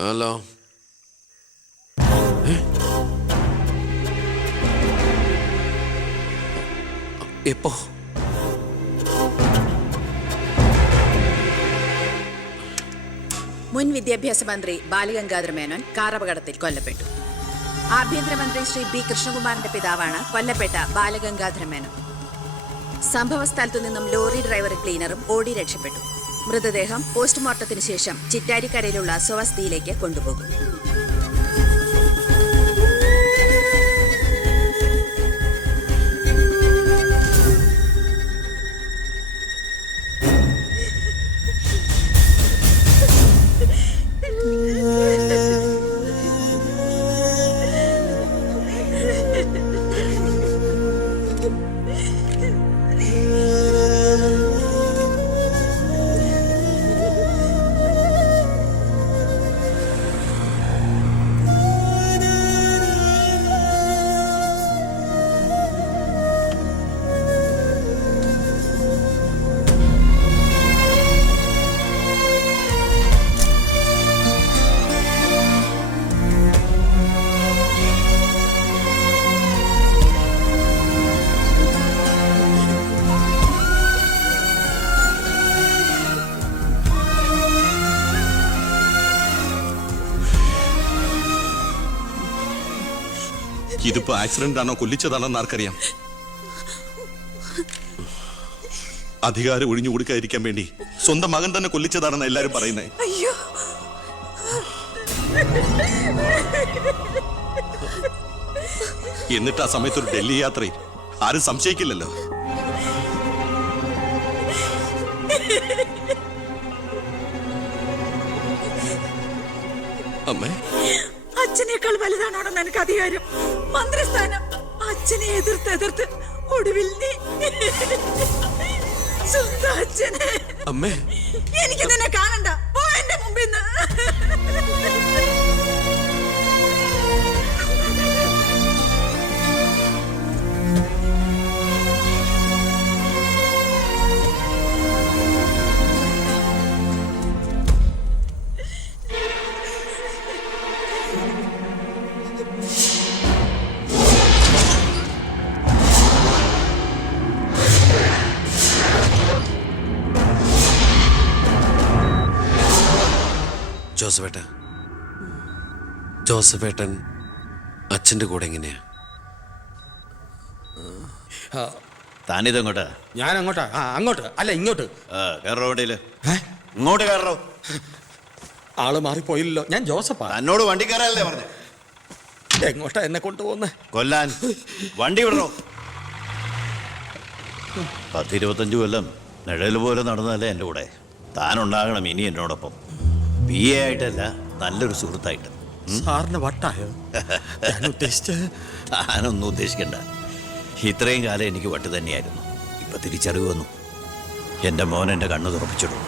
Hello. എപ്പോ? മുൻ വിദ്യാഭ്യാസ മന്ത്രി ബാലഗംഗാധര മേനോൻ കാറപകടത്തിൽ കൊല്ലപ്പെട്ടു. ആഭ്യന്തരമന്ത്രി ശ്രീ ബി കൃഷ്ണകുമാറിന്റെ പിതാവാണ് കൊല്ലപ്പെട്ട ബാലഗംഗാധര മേനോൻ. സംഭവസ്ഥലത്തു നിന്നും ലോറി ഡ്രൈവർ ക്ലീനറും ഓടി രക്ഷപ്പെട്ടു. മൃതദേഹം പോസ്റ്റ്മോർട്ടത്തിന് ശേഷം ചിറ്റാരിക്കരയിലുള്ള സ്വവസതിയിലേക്ക് കൊണ്ടുപോകും. ഇതിപ്പോ ആക്സിഡന്റ് ആണോ കൊല്ലിച്ചതാണോന്ന് ആർക്കറിയാം. അധികാരം ഒഴിഞ്ഞു കൊടുക്കാതിരിക്കാൻ വേണ്ടി സ്വന്തം മകൻ തന്നെ കൊല്ലിച്ചതാണെന്ന് എല്ലാരും പറയുന്നത്. അയ്യോ, എന്നിട്ട് ആ സമയത്ത് ഒരു ഡൽഹി യാത്രയിൽ ആരും സംശയിക്കില്ലല്ലോ. അമ്മേ, അച്ഛനേക്കാൾ വലുതാണോ നിനക്ക് അധികാരം? മന്ത്രിസ്ഥാനം അച്ഛനെ എതിർത്ത് ഒടുവിൽ നീ സ്വന്തം അച്ഛനെ. അമ്മേ, എനിക്ക് നിന്നെ കാണണ്ട, പോ എന്റെ മുമ്പിൽ നിന്ന്. ജോസഫേട്ടൻ അച്ഛൻ്റെ കൂടെ എങ്ങനെയാ? താനിതെങ്ങോട്ടാ? ഞാൻ അങ്ങോട്ടാ? അങ്ങോട്ട് അല്ല, ഇങ്ങോട്ട്. കയറോ വണ്ടിയില്. ഇങ്ങോട്ട് കയറോ. ആള് മാറിപ്പോയില്ലല്ലോ. ഞാൻ ജോസഫാ. എന്നോട് വണ്ടി കയറാനല്ലേ പറഞ്ഞു? എങ്ങോട്ടാ എന്നെ കൊണ്ടുപോകുന്നേ? കൊല്ലാൻ. വണ്ടി വിടണോ? 10-25 കൊല്ലം നിഴൽ പോലെ നടന്നതല്ലേ എൻ്റെ കൂടെ. താനുണ്ടാകണം ഇനി എന്നോടൊപ്പം. PA ആയിട്ടല്ല, നല്ലൊരു സുഹൃത്തായിട്ട്. സാറിന് വട്ടായോ? താനൊന്നും ഉദ്ദേശിക്കണ്ട. ഇത്രയും കാലം എനിക്ക് വട്ട് തന്നെയായിരുന്നു. ഇപ്പൊ തിരിച്ചറിവ് വന്നു. എൻ്റെ മോൻ എൻ്റെ കണ്ണ് തുറപ്പിച്ചിടും.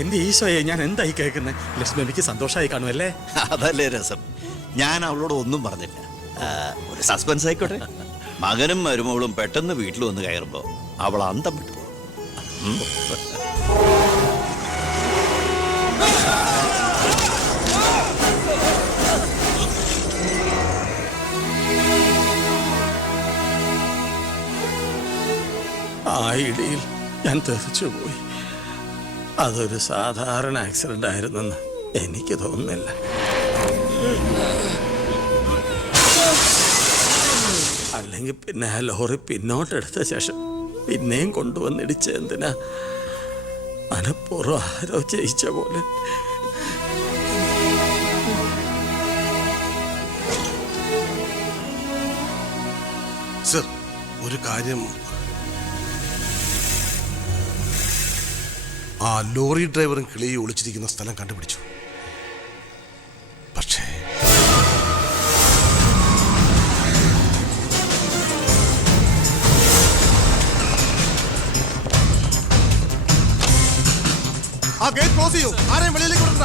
എന്റെ ഈശോയെ, ഞാൻ എന്തായി കേൾക്കുന്നത്? ലക്ഷ്മിക്ക് സന്തോഷമായി കാണുമല്ലേ? അതല്ലേ രസം. ഞാൻ അവളോട് ഒന്നും പറഞ്ഞില്ല. ഒരു സസ്പെൻസ് ആയിക്കോട്ടെ. മകനും മരുമകളും പെട്ടെന്ന് വീട്ടിൽ വന്ന് കയറുമ്പോൾ അവൾ അന്തം വിട്ടു പോകും. ആ ഇടിയിൽ ഞാൻ തെറിച്ചുപോയി. അതൊരു സാധാരണ ആക്സിഡന്റ് ആയിരുന്നെന്ന് എനിക്ക് തോന്നുന്നില്ല. അല്ലെങ്കിൽ പിന്നെ ആ ലോറി പിന്നോട്ടെടുത്ത ശേഷം പിന്നെയും കൊണ്ടുവന്നിടിച്ച എന്തിനാ? മനഃപൂർവ്വം ആരോ ജയിച്ച പോലെ. സർ, ഒരു കാര്യം, ആ ലോറി ഡ്രൈവറും കിളിയെ ഒളിച്ചിരിക്കുന്ന സ്ഥലം കണ്ടുപിടിച്ചു. പക്ഷേ ആ ഗേറ്റ് ക്ലോസ് ചെയ്യൂ. ആരെയും വെളിയിലേക്ക് വിടണ്ട.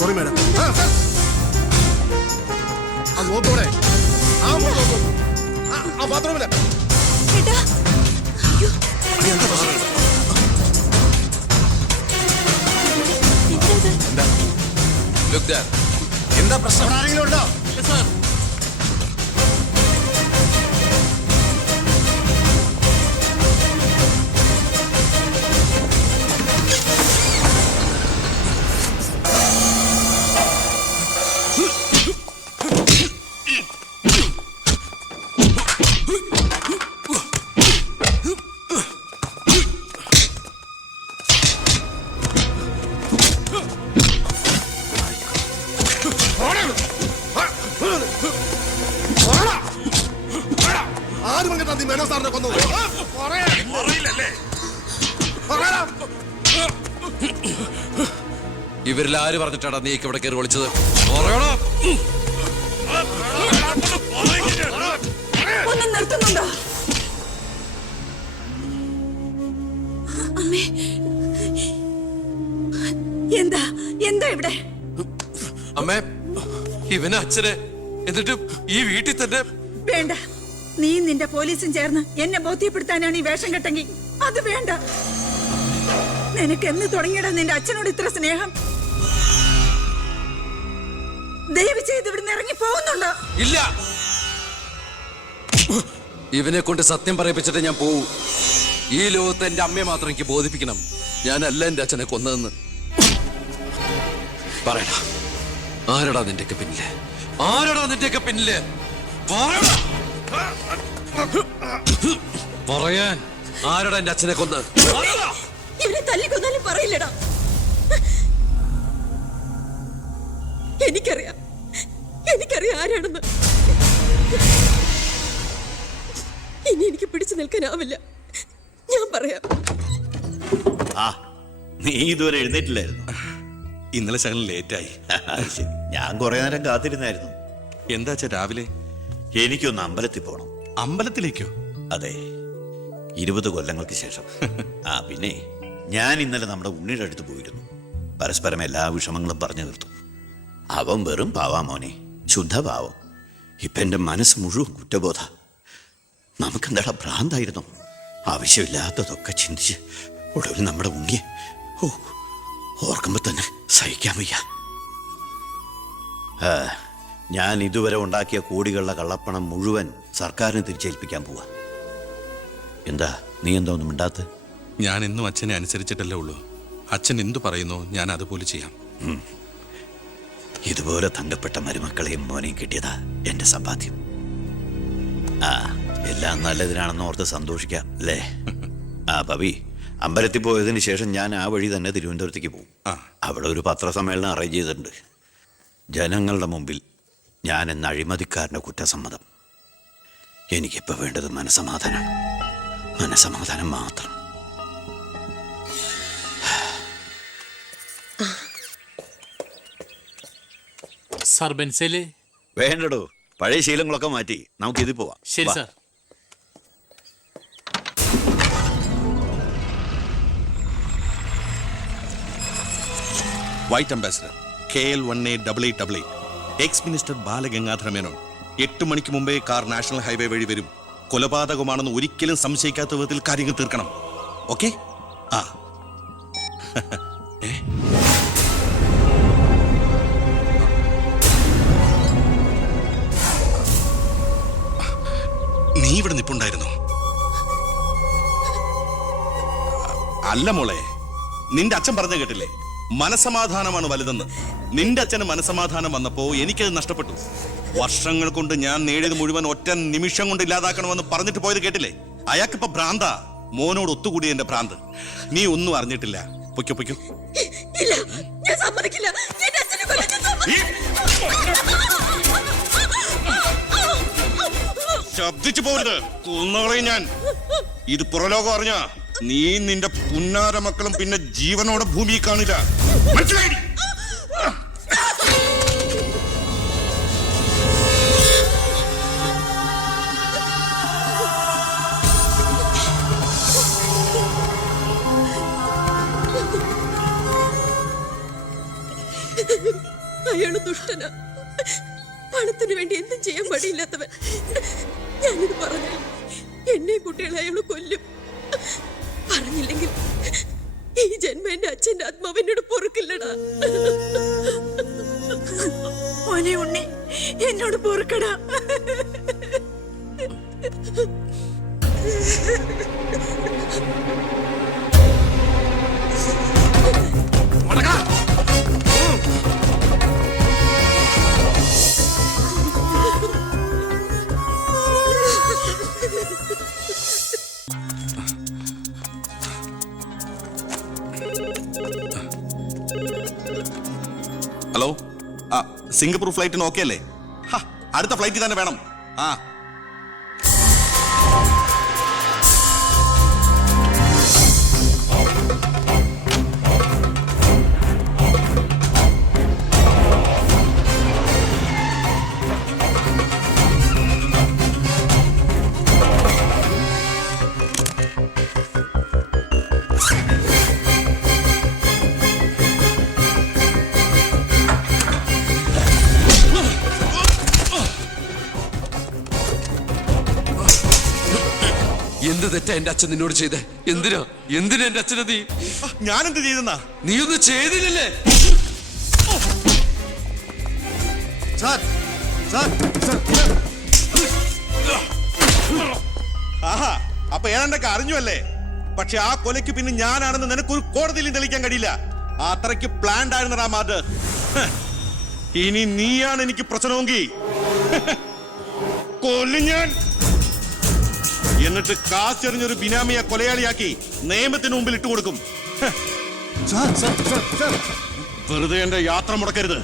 Sorry madam. നോക്കൂടെ? ആ ബാത്റൂമില് എന്താ പ്രശ്നം? അവിടെ ആരെങ്കിലും ഉണ്ടോ? ആര് പറഞ്ഞിട്ടാ നീ മേനോൻ സാറിനെ കൊന്നത്? പറയടാ. ഇവരിൽ ആര് പറഞ്ഞിട്ടാടാ നീ ഇവിടെ കയറി വിളിച്ചത്? പറയടാ. ഒന്ന് നിർത്തുന്നുണ്ടോ? അമ്മേ, എന്താ എന്താ ഇവിടെ? അമ്മേ, ഇവന് അച്ഛനെ എന്നിട്ട് ഈ വീട്ടിൽ തന്നെ. വേണ്ട, നീ നിന്റെ പോലീസും ചേർന്ന് എന്നെ ബോധ്യപ്പെടുത്താനാണ് ഈ വേഷം കെട്ടെങ്കിൽ അത് വേണ്ട. നിനക്ക് എന്ന് തുടങ്ങിയടാ നിന്റെ അച്ഛനോട് ഇത്ര സ്നേഹം? ദയവ് ചെയ്ത് ഇവിടുന്ന് ഇറങ്ങി പോകുന്നുണ്ടോ? ഇല്ല, ഇവനെ കൊണ്ട് സത്യം പറയിപ്പിച്ചിട്ട് ഞാൻ പോവൂ. ഈ ലോകത്ത് എന്റെ അമ്മയെ മാത്രം എനിക്ക് ബോധിപ്പിക്കണം, ഞാനല്ല എന്റെ അച്ഛനെ കൊന്നതെന്ന്. പറയടാ, ആരടാ നിന്റെയൊക്കെ പിന്നില്? ആരടാ നിന്റെയൊക്കെ പിന്നില്? പറയടാ. പറയാൻ ആരടാ എന്റെ അച്ഛനെ കൊന്ന്? ഇവരെ തല്ലിക്കൊന്നാലും പറയില്ലടാ. എനിക്കറിയാം ആരാണെന്ന്. ഇനി എനിക്ക് പിടിച്ചു നിൽക്കാനാവില്ല. ഞാൻ പറയാം. ആ, നീ ഇതുവരെ എഴുന്നേറ്റില്ലായിരുന്നു. ഇന്നലെ ശകലം ലേറ്റായി. ശരി, ഞാൻ കുറെ നേരം കാത്തിരുന്നായിരുന്നു. എന്താ രാവിലെ? എനിക്കൊന്ന് അമ്പലത്തിൽ പോണം. അമ്പലത്തിലേക്കോ? അതെ, 20 കൊല്ലങ്ങൾക്ക് ശേഷം. ആ പിന്നെ ഞാൻ ഇന്നലെ നമ്മുടെ ഉണ്ണിയുടെ അടുത്ത് പോയിരുന്നു. പരസ്പരം എല്ലാ വിഷമങ്ങളും പറഞ്ഞു തീർത്തു. അവൻ വെറും പാവാ മോനെ, ശുദ്ധഭാവം. ഇപ്പം എൻ്റെ മനസ്സ് മുഴുവൻ കുറ്റബോധ. നമുക്കെന്താടാ ഭ്രാന്തായിരുന്നു? ആവശ്യമില്ലാത്തതൊക്കെ ചിന്തിച്ച് ഒടുവിൽ നമ്മുടെ ഉണ്ണിയെ ഓർക്കുമ്പോൾ തന്നെ സഹിക്കാൻ വയ്യ. ഞാൻ ഇതുവരെ ഉണ്ടാക്കിയ കോടികളുടെ കള്ളപ്പണം മുഴുവൻ സർക്കാരിന് തിരിച്ചേൽപ്പിക്കാൻ പോവാ. എന്താ നീ എന്താ ഒന്നും മിണ്ടാത്ത? ഞാൻ എന്നും അച്ഛനെ അനുസരിച്ചിട്ടല്ലേ ഉള്ളൂ. അച്ഛൻ എന്തു പറയുന്നോ ഞാൻ അതുപോലെ ചെയ്യാം. ഇതുപോലെ തങ്കപ്പെട്ട മരുമക്കളെയും മോനെയും കിട്ടിയതാ എന്റെ സമ്പാദ്യം. ആ, എല്ലാം നല്ലതിനാണെന്ന് ഓർത്ത് സന്തോഷിക്കാം അല്ലേ? ആ പവി, അമ്പലത്തിൽ പോയതിന് ശേഷം ഞാൻ ആ വഴി തന്നെ തിരുവനന്തപുരത്തേക്ക് പോകും. അവിടെ ഒരു പത്രസമ്മേളനം അറേഞ്ച് ചെയ്തിട്ടുണ്ട്. ജനങ്ങളുടെ മുമ്പിൽ ഞാൻ എന്ന അഴിമതിക്കാരൻ്റെ കുറ്റസമ്മതം. എനിക്കിപ്പോൾ വേണ്ടത് മനസമാധാനം, മനസമാധാനം മാത്രം. സാർ ബെൻസേല്? വേണ്ടടോ, പഴയ ശീലങ്ങളൊക്കെ മാറ്റി നമുക്കിതിൽ പോവാം. ശരി sir. White ambassador KL1888 X minister Balagangadhara Menon. 8 മണിക്ക് മുമ്പേ കാർ നാഷണൽ ഹൈവേ വഴി വരും. കൊലപാതകമാണെന്ന് ഒരിക്കലും സംശയിക്കാത്ത വിധത്തിൽ കാര്യങ്ങൾ തീർക്കണം. ഓക്കെ? ആ നീ ഇവിടെ നിപ്പുണ്ടായിരുന്നു? അല്ല മോളെ, നിന്റെ അച്ഛൻ പറഞ്ഞ കേട്ടില്ലേ, മനസമാധാനമാണ് വലുതെന്ന്. നിന്റെ അച്ഛന് മനസമാധാനം വന്നപ്പോ എനിക്കത് നഷ്ടപ്പെട്ടു. വർഷങ്ങൾ കൊണ്ട് ഞാൻ നേടിയത് മുഴുവൻ ഒറ്റ നിമിഷം കൊണ്ട് ഇല്ലാതാക്കണമെന്ന് പറഞ്ഞിട്ട് പോയത് കേട്ടില്ലേ? അയാൾക്കിപ്പോ ഭ്രാന്താ. മോനോട് ഒത്തുകൂടിയ എന്റെ ഭ്രാന്ത്. നീ ഒന്നും അറിഞ്ഞിട്ടില്ല. പൊയ്ക്കോ പൊയ്ക്കോ. ഇല്ല, ഞാൻ സമ്മതിക്കില്ല. എന്റെ അച്ഛനെ കൊല്ലാൻ ഞാൻ ശബ്ദിച്ചു പോരുത്, കൊന്നുകളയും ഞാൻ. ഇത് പുറലോകം അറിഞ്ഞ നീ നിന്റെ പുന്നാര മക്കളും പിന്നെ ജീവനോടെ ഭൂമിയിൽ കാണില്ല. മനസ്സിലായി? അയാള് ദുഷ്ടനാ. പണത്തിന് വേണ്ടി എന്തും ചെയ്യാൻ മടിയില്ലാത്തവൻ. ഞാനിത് പറഞ്ഞു, എന്നെ കുട്ടികളെ അയാള് കൊല്ലും. പറഞ്ഞില്ലെങ്കിൽ ഈ ജന്മം എന്റെ അച്ഛന്റെ ആത്മാവിനോട് പൊറുക്കില്ലടാ. മോനെ ഉണ്ണി, എന്നോട് പൊറുക്കടാ. ഹലോ, ആ സിംഗപ്പൂർ ഫ്ലൈറ്റിന് ഓക്കെ അല്ലേ? അടുത്ത ഫ്ലൈറ്റ് തന്നെ വേണം. ആ എന്ത് തെറ്റാ എന്റെ അച്ഛൻ നിന്നോട് ചെയ്തേ? എന്തിനാ എന്റെ അച്ഛനെ നീ? ഞാനെന്ത് ചെയ്തെന്നാ? നീ ഒന്നും ചെയ്തില്ലല്ലേ? ആഹാ, അപ്പൊ ഏതാണ്ടൊക്കെ അറിഞ്ഞു അല്ലേ? പക്ഷെ ആ കൊലയ്ക്ക് പിന്നെ ഞാനാണെന്ന് നിനക്കൊരു കോടതിയിലും തെളിയിക്കാൻ കഴിയില്ല. അത്രയ്ക്ക് പ്ലാൻഡ് ആയിരുന്നടാ മാത്. ഇനി നീയാണ് എനിക്ക് പ്രശ്നമെങ്കിൽ കൊല്ലും ഞാൻ. എന്നിട്ട് കാശെറിഞ്ഞൊരു ബിനാമിയെ കൊലയാളിയാക്കി നിയമത്തിന് മുമ്പിൽ ഇട്ടുകൊടുക്കും. വെറുതെ എന്റെ യാത്ര മുടക്കരുത്.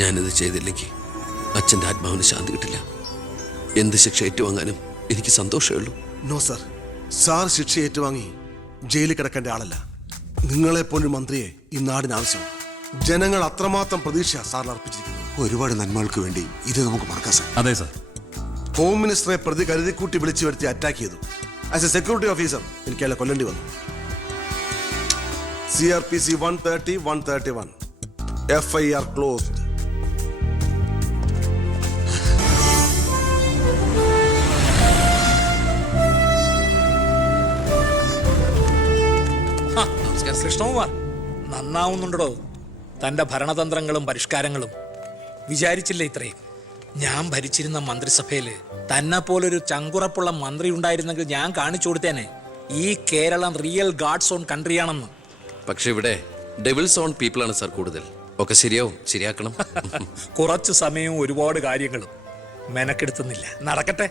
ഞാനിത് ചെയ്തില്ലെങ്കിൽ അച്ഛൻ്റെ ആത്മാവിന് ശാന്തി കിട്ടില്ല. എന്ത് ശിക്ഷ ഏറ്റുവാങ്ങാനും എനിക്ക് സന്തോഷമേ ഉള്ളൂ. നോ സർ, സാർ ശിക്ഷ ഏറ്റുവാങ്ങി ജയിലിൽ കിടക്കേണ്ട ആളല്ല. നിങ്ങളെപ്പോലൊരു മന്ത്രിയെ ഈ നാടിന് ആവശ്യം. ജനങ്ങൾ അത്രമാത്രം പ്രതീക്ഷ സാറിന് അർപ്പിച്ചിരിക്കുന്നു. ഒരുപാട് നന്മകൾക്ക് വേണ്ടി ഇത് നമുക്ക് മറക്കാം സാർ. അതെ സാർ. ഹോം മിനിസ്റ്ററെ പ്രതി കരുതിക്കൂട്ടി വിളിച്ചു വരുത്തി അറ്റാക്ക് ചെയ്തു. ആസ് എ സെക്യൂരിറ്റി ഓഫീസർ എനിക്ക് അയാളെ കൊല്ലേണ്ടി വന്നു. CRPC 130, 131. FIR closed. കൃഷ്ണകുമാർ നന്നാവുന്നുണ്ടോ? തന്റെ ഭരണതന്ത്രങ്ങളും പരിഷ്കാരങ്ങളും വിചാരിച്ചില്ല ഇത്രയും. ഞാൻ ഭരിച്ചിരുന്ന മന്ത്രിസഭയില് തന്നെ പോലൊരു ചങ്കുറപ്പുള്ള മന്ത്രി ഉണ്ടായിരുന്നെങ്കിൽ ഞാൻ കാണിച്ചു കൊടുത്തേനെ ഈ കേരളം റിയൽ ഗാഡ്സ് ഓൺ കൺട്രിയാണെന്ന്. പക്ഷെ ഇവിടെ ഡെവിൾസ് ഓൺ പീപ്പിളാണ് സാർ കൂടുതൽ. ഒക്കെ ശരിയാവും, ശരിയാക്കണം. കുറച്ച് സമയവും ഒരുപാട് കാര്യങ്ങളും മെനക്കെടുത്തുന്നില്ല. നടക്കട്ടെ.